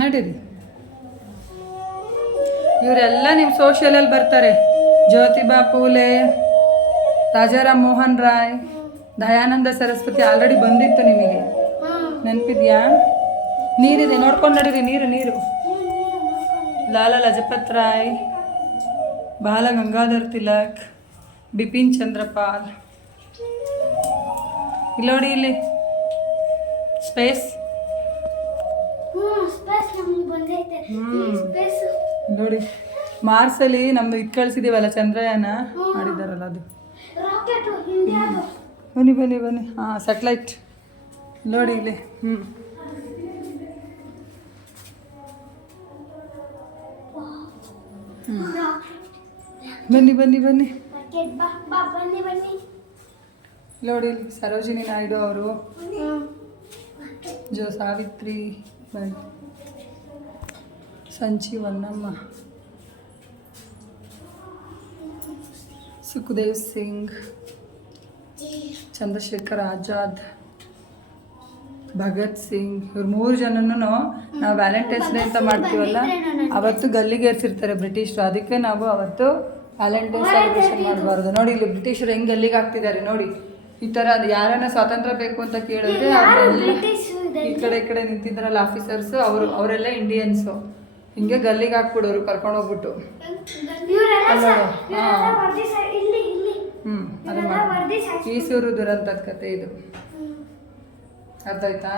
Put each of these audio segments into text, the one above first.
ನಡೀರಿ. ಇವರೆಲ್ಲ ನಿಮ್ಮ ಸೋಷಿಯಲಲ್ಲಿ ಬರ್ತಾರೆ. ಜ್ಯೋತಿಬಾ ಫೂಲೆ, ರಾಜಾರಾಮ್ ಮೋಹನ್ ರಾಯ್, ದಯಾನಂದ ಸರಸ್ವತಿ ಆಲ್ರೆಡಿ ಬಂದಿತ್ತು ನಿಮಗೆ, ನೆನಪಿದ್ಯಾ? ನೀರಿದೆ, ನೋಡ್ಕೊಂಡು ನಡೀರಿ. ನೀರು. ಲಾಲಾ ಲಜಪತ್ ರಾಯ್, ಬಾಲ ಗಂಗಾಧರ್ ತಿಲಕ್, ಬಿಪಿನ್ ಚಂದ್ರಪಾಲ್. ಇಲ್ಲಿ ನೋಡಿ, ಇಲ್ಲಿ ಸ್ಪೇಸ್ ನೋಡಿ. ಮಾರ್ಸಲ್ಲಿ ನಮ್ದು ಇದು ಕಳಿಸಿದೀವಲ್ಲ, ಚಂದ್ರಯಾನ ಮಾಡಿದಾರಲ್ಲ ಅದು. ಬನ್ನಿ. ಹಾಂ, ಸ್ಯಾಟಲೈಟ್ ನೋಡಿ ಇಲ್ಲಿ. ಬನ್ನಿ. ನೋಡಿ ಇಲ್ಲಿ ಸರೋಜಿನಿ ನಾಯ್ಡು ಅವರು, ಸಾವಿತ್ರಿ ಬಾಯಿ, ಸಂಜೀವನ್ನಮ್ಮ, ಸುಖದೇವ್ ಸಿಂಗ್, ಚಂದ್ರಶೇಖರ್ ಆಜಾದ್, ಭಗತ್ ಸಿಂಗ್. ಇವ್ರು 3 ಜನನೂ ನಾವು ವ್ಯಾಲೆಂಟೈನ್ಸ್ ಡೇ ಅಂತ ಮಾಡ್ತೀವಲ್ಲ, ಅವತ್ತು ಗಲ್ಲಿಗೆ ಏರ್ಸಿರ್ತಾರೆ ಬ್ರಿಟಿಷರು. ಅದಕ್ಕೆ ನಾವು ಅವತ್ತು ವ್ಯಾಲೆಂಟೈನ್ಸ್ ಸೆಲೆಬ್ರೇಷನ್ ಮಾಡಬಾರ್ದು. ನೋಡಿ ಇಲ್ಲಿ ಬ್ರಿಟಿಷರು ಹೆಂಗೆ ಗಲ್ಲಿಗೆ ಹಾಕ್ತಿದ್ದಾರೆ ನೋಡಿ. ಈ ಥರ ಯಾರನ್ನ ಸ್ವಾತಂತ್ರ್ಯ ಬೇಕು ಅಂತ ಕೇಳಿದ್ರೆ ಈ ಕಡೆ ನಿಂತಿದ್ದಾರಲ್ಲ ಆಫೀಸರ್ಸು, ಅವರೆಲ್ಲ ಇಂಡಿಯನ್ಸು. ಹಿಂಗೆ ಗಲ್ಲಿಗೆ ಹಾಕ್ಬಿಡೋರು ಕರ್ಕೊಂಡೋಗ್ಬಿಟ್ಟು. ಅದು ಮಾಡಿ ಈಸೂರು ದುರಂತದ ಕತೆ ಇದು. ಅರ್ಥ ಆಯ್ತಾ?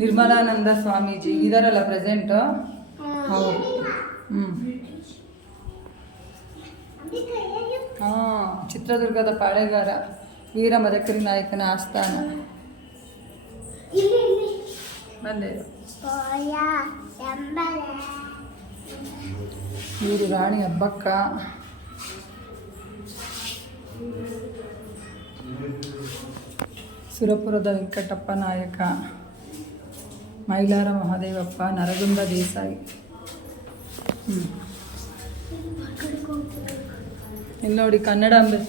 ನಿರ್ಮಲಾನಂದ ಸ್ವಾಮೀಜಿ ಇದಾರಲ್ಲ ಪ್ರೆಸೆಂಟು. ಹೌದು. ಚಿತ್ರದುರ್ಗದ ಪಾಳೆಗಾರ, ವೀರ ಮದಕರಿ ನಾಯಕನ ಆಸ್ಥಾನ. ಬಂದೆ ಇವರು ರಾಣಿ ಹಬ್ಬಕ್ಕ, ಸುರಪುರದ ವೆಂಕಟಪ್ಪ ನಾಯಕ, ಮೈಲಾರ ಮಹಾದೇವಪ್ಪ, ನರಗುಂದ ದೇಸಾಯಿ. ಇಲ್ಲಿ ನೋಡಿ ಕನ್ನಡಾಂಬೆ,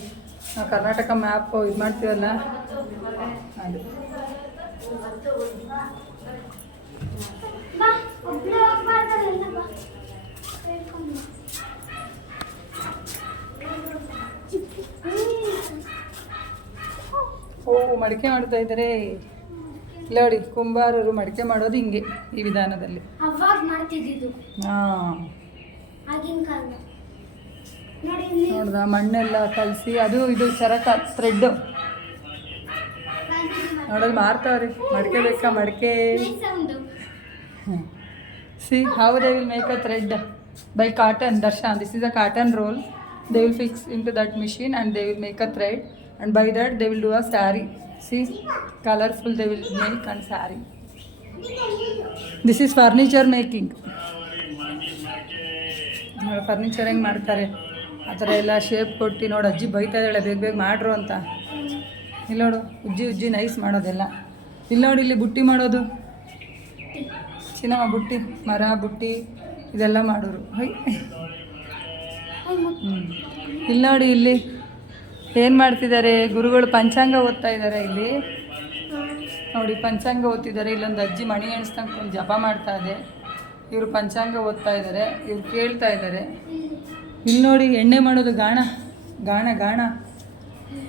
ನಾವು ಕರ್ನಾಟಕ ಮ್ಯಾಪ್ ಇದು ಮಾಡ್ತೀವಲ್ಲ ಅದು. ಮಡಿಕೆ ಮಾಡ್ತಾ ಇದ್ದಾರೆ. ನೋಡಿ ಕುಂಬಾರರು ಮಡಿಕೆ ಮಾಡೋದು ಹಿಂಗೆ, ಈ ವಿಧಾನದಲ್ಲಿ. ನೋಡ್ದ ಮಣ್ಣೆಲ್ಲ ಕಲಸಿ ಅದು ಇದು ಚರಕ ಥ್ರೆಡ್ ನೋಡೋದು ಮಾರ್ತಾವ್ರಿ. ಮಡಿಕೆ ಬೇಕಾ? ಮಡಿಕೆ. C how they will make a thread by cotton. Darshan, this is a cotton roll. They will fix into that machine and they will make a thread, and by that they will do a saree. See, colorful they will make and saree. This is furniture making. Furniture ಹೆಂಗೆ ಮಾಡ್ತಾರೆ ಆ ಥರ ಎಲ್ಲ shape ಕೊಟ್ಟು ನೋಡಿ. ಅಜ್ಜಿ ಬೈತಾ ಇದ್ದಾಳೆ ಬೇಗ ಮಾಡ್ರು ಅಂತ. ಇಲ್ಲಿ ನೋಡು ಉಜ್ಜಿ ನೈಸ್ ಮಾಡೋದೆಲ್ಲ. ಇಲ್ಲಿ ನೋಡಿ ಇಲ್ಲಿ ಬುಟ್ಟಿ ಮಾಡೋದು, ಚಿನ್ನಮ್ಮ ಬುಟ್ಟಿ, ಮರ ಬುಟ್ಟಿ ಇದೆಲ್ಲ ಮಾಡೋರು. ಇಲ್ಲಿ ನೋಡಿ ಇಲ್ಲಿ ಏನು ಮಾಡ್ತಿದ್ದಾರೆ ಗುರುಗಳು, ಪಂಚಾಂಗ ಓದ್ತಾ ಇದ್ದಾರೆ. ಇಲ್ಲಿ ನೋಡಿ ಪಂಚಾಂಗ ಓದ್ತಿದ್ದಾರೆ. ಇಲ್ಲೊಂದು ಅಜ್ಜಿ ಮಣಿ ಎಣಿಸ್ದಂಗೆ ಒಂದು ಜಪ ಮಾಡ್ತಾ ಇದೆ. ಇವರು ಪಂಚಾಂಗ ಓದ್ತಾ ಇದ್ದಾರೆ, ಇವ್ರು ಕೇಳ್ತಾ ಇದ್ದಾರೆ. ಇಲ್ಲಿ ನೋಡಿ ಎಣ್ಣೆ ಮಾಡೋದು, ಗಾಣ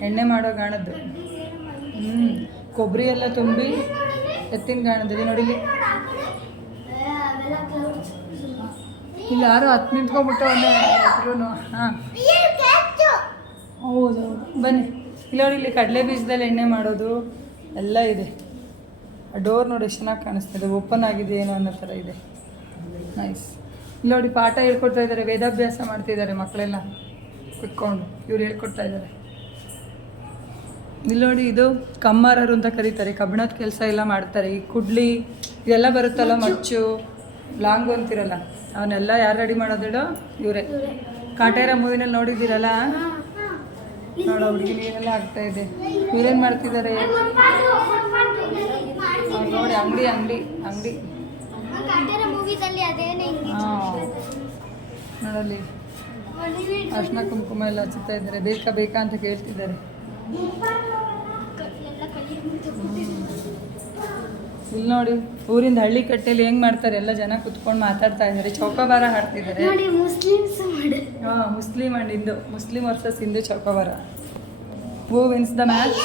ಎಣ್ಣೆ ಮಾಡೋ ಗಾಣದ್ದು. ಕೊಬ್ಬರಿ ಎಲ್ಲ ತುಂಬಿ ಎತ್ತಿನ ಗಾಣದಿದೆ ನೋಡಿ. ಇಲ್ಲಿ ಯಾರು ಹತ್ತು ನಿಂತ್ಕೊಂಡ್ಬಿಟ್ಟು ಇದ್ರು. ಹಾಂ ಹೌದು ಬನ್ನಿ. ಇಲ್ಲಿ ನೋಡಿ ಇಲ್ಲಿ ಕಡಲೆ ಬೀಜದಲ್ಲಿ ಎಣ್ಣೆ ಮಾಡೋದು ಎಲ್ಲ ಇದೆ. ಡೋರ್ ನೋಡಿ ಎಷ್ಟು ಚೆನ್ನಾಗಿ ಕಾಣಿಸ್ತಿದೆ, ಓಪನ್ ಆಗಿದೆ ಏನೋ ಅನ್ನೋ ಥರ ಇದೆ. ನೈಸ್. ಇಲ್ಲಿ ನೋಡಿ ಪಾಠ ಹೇಳ್ಕೊಡ್ತಾ ಇದ್ದಾರೆ, ವೇದಾಭ್ಯಾಸ ಮಾಡ್ತಿದ್ದಾರೆ ಮಕ್ಕಳೆಲ್ಲ ಕುತ್ಕೊಂಡು. ಇವ್ರು ಹೇಳ್ಕೊಡ್ತಾ ಇದ್ದಾರೆ. ಇಲ್ಲಿ ನೋಡಿ ಇದು ಕಮ್ಮಾರರು ಅಂತ ಕರೀತಾರೆ, ಕಬ್ಬಿಣದ ಕೆಲಸ ಎಲ್ಲ ಮಾಡ್ತಾರೆ. ಈ ಕುಡ್ಲಿ ಇದೆಲ್ಲ ಬರುತ್ತಲ್ಲ, ಮಚ್ಚು ಲಾಂಗು ಅಂತಿರಲ್ಲ, ಅವನ್ನೆಲ್ಲ ಯಾರು ರೆಡಿ ಮಾಡೋದಿಡೋ ಇವರೇ. ಕಾಟೇರ ಮೂವಿನಲ್ಲಿ ನೋಡಿದ್ದೀರಲ್ಲ, ನೋಡ ಹುಡುಗಿ ನೀರೆಲ್ಲ ಆಗ್ತಾ ಇದೆ. ಇವ್ರೇನು ಮಾಡ್ತಿದ್ದಾರೆ ನೋಡಿ? ಅಂಗಡಿ ಅಂಗಡಿ ಅಂಗಡಿ ನೋಡಲ್ಲಿ ಅರ್ಶಿನ ಕುಂಕುಮ ಎಲ್ಲ ಹಚ್ಚುತ್ತಾ ಇದ್ದಾರೆ. ಬೇಕಾ ಬೇಕಾ ಅಂತ ಕೇಳ್ತಿದ್ದಾರೆ. ಇಲ್ಲಿ ನೋಡಿ ಊರಿಂದ ಹಳ್ಳಿ ಕಟ್ಟೆಯಲ್ಲಿ ಹೆಂಗ್ ಮಾಡ್ತಾರೆ, ಎಲ್ಲ ಜನ ಕುತ್ಕೊಂಡು ಮಾತಾಡ್ತಾ ಇದ್ದಾರೆ, ಚೌಕಾಬಾರ ಹಾಡ್ತಿದ್ದಾರೆ. Muslim and Hindu, Muslim versus Hindu ಚೌಕಾಬಾರ. Who wins the match?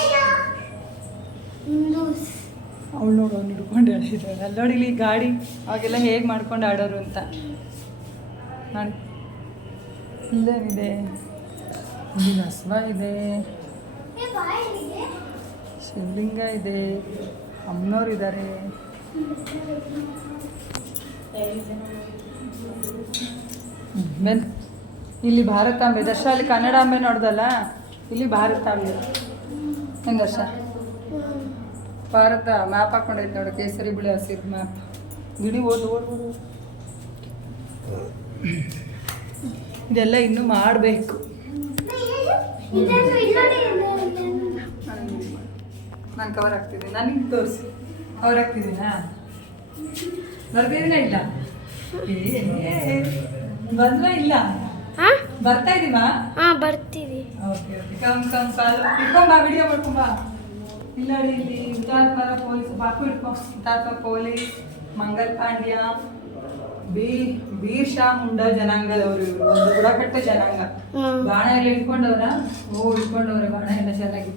ಅವಳು ನೋಡು ಅವ್ನು ಹಿಡ್ಕೊಂಡು ಹೇಳಿದ್ದಾಳೆ. ಅಲ್ಲಿ ನೋಡಿ ಇಲ್ಲಿ ಗಾಡಿ ಅವಾಗೆಲ್ಲ ಹೇಗೆ ಮಾಡ್ಕೊಂಡು ಆಡೋರು ಅಂತ ನೋಡಿ. ಇಲ್ಲೇನಿದೆ, ಇಲ್ಲಿ ಹಸ್ವ ಇದೆ, ಶಿವಲಿಂಗ ಇದೆ, ಅಮ್ಮನವ್ರು ಇದ್ದಾರೆ. ಇಲ್ಲಿ ಭಾರತಾಂಬೆ ದರ್ಶ, ಅಲ್ಲಿ ಕನ್ನಡಾಂಬೆ ನೋಡ್ದಲ್ಲ, ಇಲ್ಲಿ ಭಾರತಾಂಬೆ. ಹೆಂಗೆ ದರ್ಶ? ಭಾರತ ಮ್ಯಾಪ್ ಹಾಕೊಂಡೈತೆ ನೋಡಿ, ಕೇಸರಿ ಬಿಳಿ ಹಸಿರು ಮ್ಯಾಪ್. ಗಿಣಿ ಓದು ಓದು ಓದು. ಇದೆಲ್ಲ ಇನ್ನೂ ಮಾಡಬೇಕು. ನಾನು ಕವರ್ ಆಗ್ತಿದ್ದೀನಿ, ನನಗೆ ತೋರಿಸಿ. ಕವರ್ ಆಗ್ತಿದ್ದೀನಾ? ಬರ್ತಿದ್ದೀನ ಇಲ್ಲ? ಬಂದ್ವಾ ಇಲ್ಲ? ಬರ್ತಾ ಇದೀಮಾ? ಬರ್ತೀವಿ. ಓಕೆ ಓಕೆ, ಕಮ್ ಕಮ್ ಕಾಲು ಇಟ್ಕೊಂಬಾ, ವಿಡಿಯೋ ಮಾಡ್ಕೊಂಬಾ. ಇಲ್ಲ ನೋಡಿ, ಇಲ್ಲಿ ಹುತಾತ್ಮರ ಪೊಲೀಸ್ ಬಾಕು ಇಟ್ಕೊ. ಹುತಾತ್ಮ ಪೊಲೀಸ್ ಮಂಗಲ್ ಪಾಂಡ್ಯ, ಬೀರ್ ಶಾ ಮುಂಡಾ ಜನಾಂಗದವರು ಇವರು, ಒಂದು ಬುಡಕಟ್ಟು ಜನಾಂಗ. ಬಾಣ ಎಲ್ಲ ಇಟ್ಕೊಂಡವ್ರ? ಇಟ್ಕೊಂಡವ್ರೆ ಬಾಣ ಎಲ್ಲ ಚೆನ್ನಾಗಿ.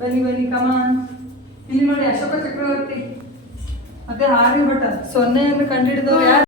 ಬನ್ನಿ ಬನ್ನಿ ಕಮಾನ್. ಇಲ್ಲಿ ನೋಡಿ ಅಶೋಕ ಚಕ್ರವರ್ತಿ ಮತ್ತೆ ಆರ್ಯಭಟ, ಸೊನ್ನೆಯನ್ನು ಕಂಡುಹಿಡಿದವ್ರು ಯಾರು?